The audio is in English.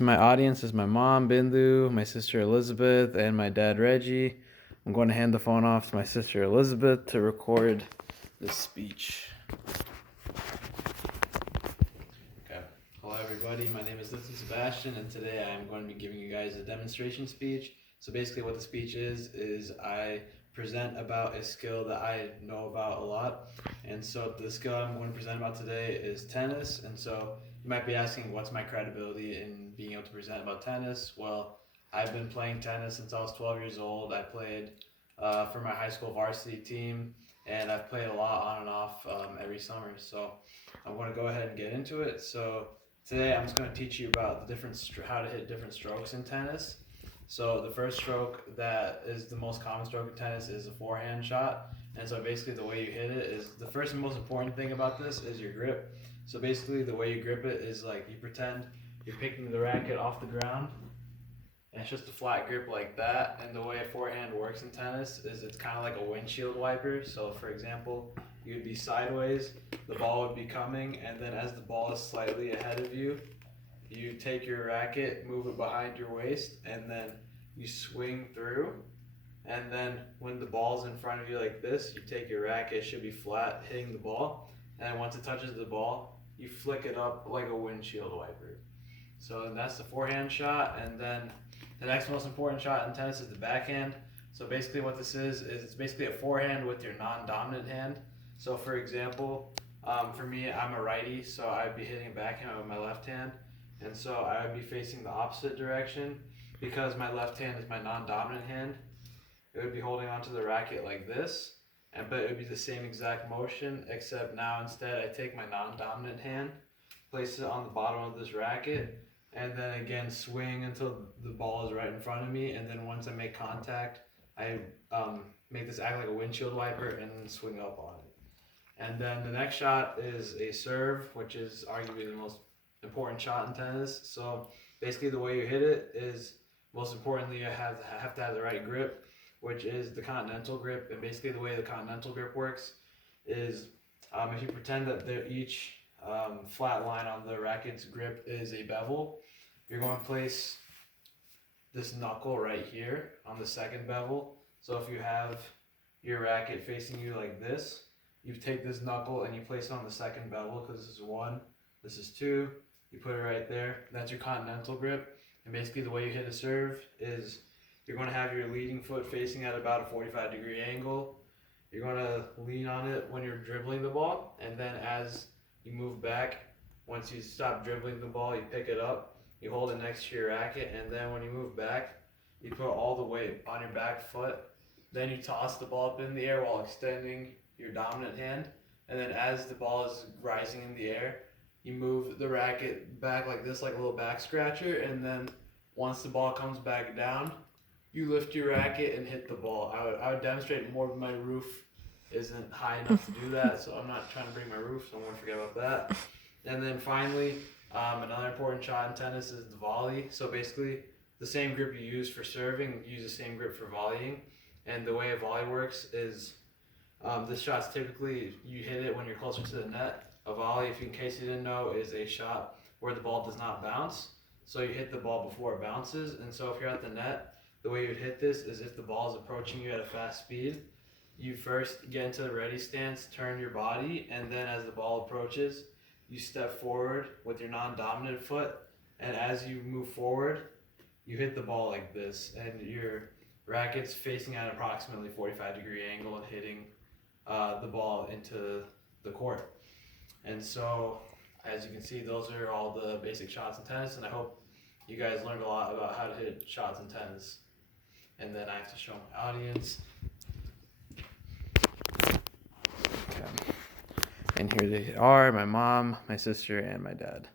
My audience is my mom, Bindu, my sister Elizabeth, and my dad Reggie. I'm going to hand the phone off to my sister Elizabeth to record this speech. Okay. Hello everybody, my name is Listen Sebastian, and today I'm going to be giving you guys a demonstration speech. So basically what the speech is I present about a skill that I know about a lot. And so the skill I'm going to present about today is tennis. And so you might be asking, what's my credibility in being able to present about tennis? Well, I've been playing tennis since I was 12 years old. I played for my high school varsity team, and I've played a lot on and off every summer. So I'm going to go ahead and get into it. So today I'm just going to teach you about the different how to hit different strokes in tennis. So the first stroke that is the most common stroke in tennis is a forehand shot. And so basically the way you hit it is, the first and most important thing about this is your grip. So basically the way you grip it is like you pretend you're picking the racket off the ground, and it's just a flat grip like that. And the way a forehand works in tennis is it's kind of like a windshield wiper. So for example, you'd be sideways, the ball would be coming, and then as the ball is slightly ahead of you, you take your racket, move it behind your waist, and then you swing through. And then when the ball's in front of you like this, you take your racket, it should be flat, hitting the ball. And then once it touches the ball, you flick it up like a windshield wiper. So that's the forehand shot. And then the next most important shot in tennis is the backhand. So basically what this is it's basically a forehand with your non-dominant hand. So for example, for me, I'm a righty, so I'd be hitting a backhand with my left hand. And so I would be facing the opposite direction. Because my left hand is my non-dominant hand, it would be holding onto the racket like this, but it would be the same exact motion, except now instead I take my non-dominant hand, place it on the bottom of this racket, and then again swing until the ball is right in front of me, and then once I make contact, I make this act like a windshield wiper and then swing up on it. And then the next shot is a serve, which is arguably the most important shot in tennis. So basically the way you hit it is, most importantly, you have to have the right grip, which is the continental grip. And basically the way the continental grip works is if you pretend that each flat line on the racket's grip is a bevel, you're going to place this knuckle right here on the second bevel. So if you have your racket facing you like this, you take this knuckle and you place it on the second bevel, because this is 1, this is 2, you put it right there. That's your continental grip. And basically the way you hit a serve is you're going to have your leading foot facing at about a 45-degree angle. You're going to lean on it when you're dribbling the ball, and then as you move back, once you stop dribbling the ball, you pick it up, you hold it next to your racket, and then when you move back, you put all the weight on your back foot. Then you toss the ball up in the air while extending your dominant hand, and then as the ball is rising in the air, you move the racket back like this, like a little back scratcher, and then once the ball comes back down, you lift your racket and hit the ball. I would demonstrate more, but my roof isn't high enough to do that, so I'm not trying to bring my roof, so I'm going to forget about that. And then finally, another important shot in tennis is the volley. So basically, the same grip you use for serving, you use the same grip for volleying. And the way a volley works is, this shot's typically, you hit it when you're closer to the net. A volley, in case you didn't know, is a shot where the ball does not bounce. So you hit the ball before it bounces. And so if you're at the net, the way you would hit this is if the ball is approaching you at a fast speed, you first get into the ready stance, turn your body, and then as the ball approaches, you step forward with your non-dominant foot, and as you move forward, you hit the ball like this, and your racket's facing at approximately 45-degree angle and hitting the ball into the court. And so, as you can see, those are all the basic shots in tennis, and I hope you guys learned a lot about how to hit shots in tennis. And then I have to show my audience. Okay. And here they are, my mom, my sister, and my dad.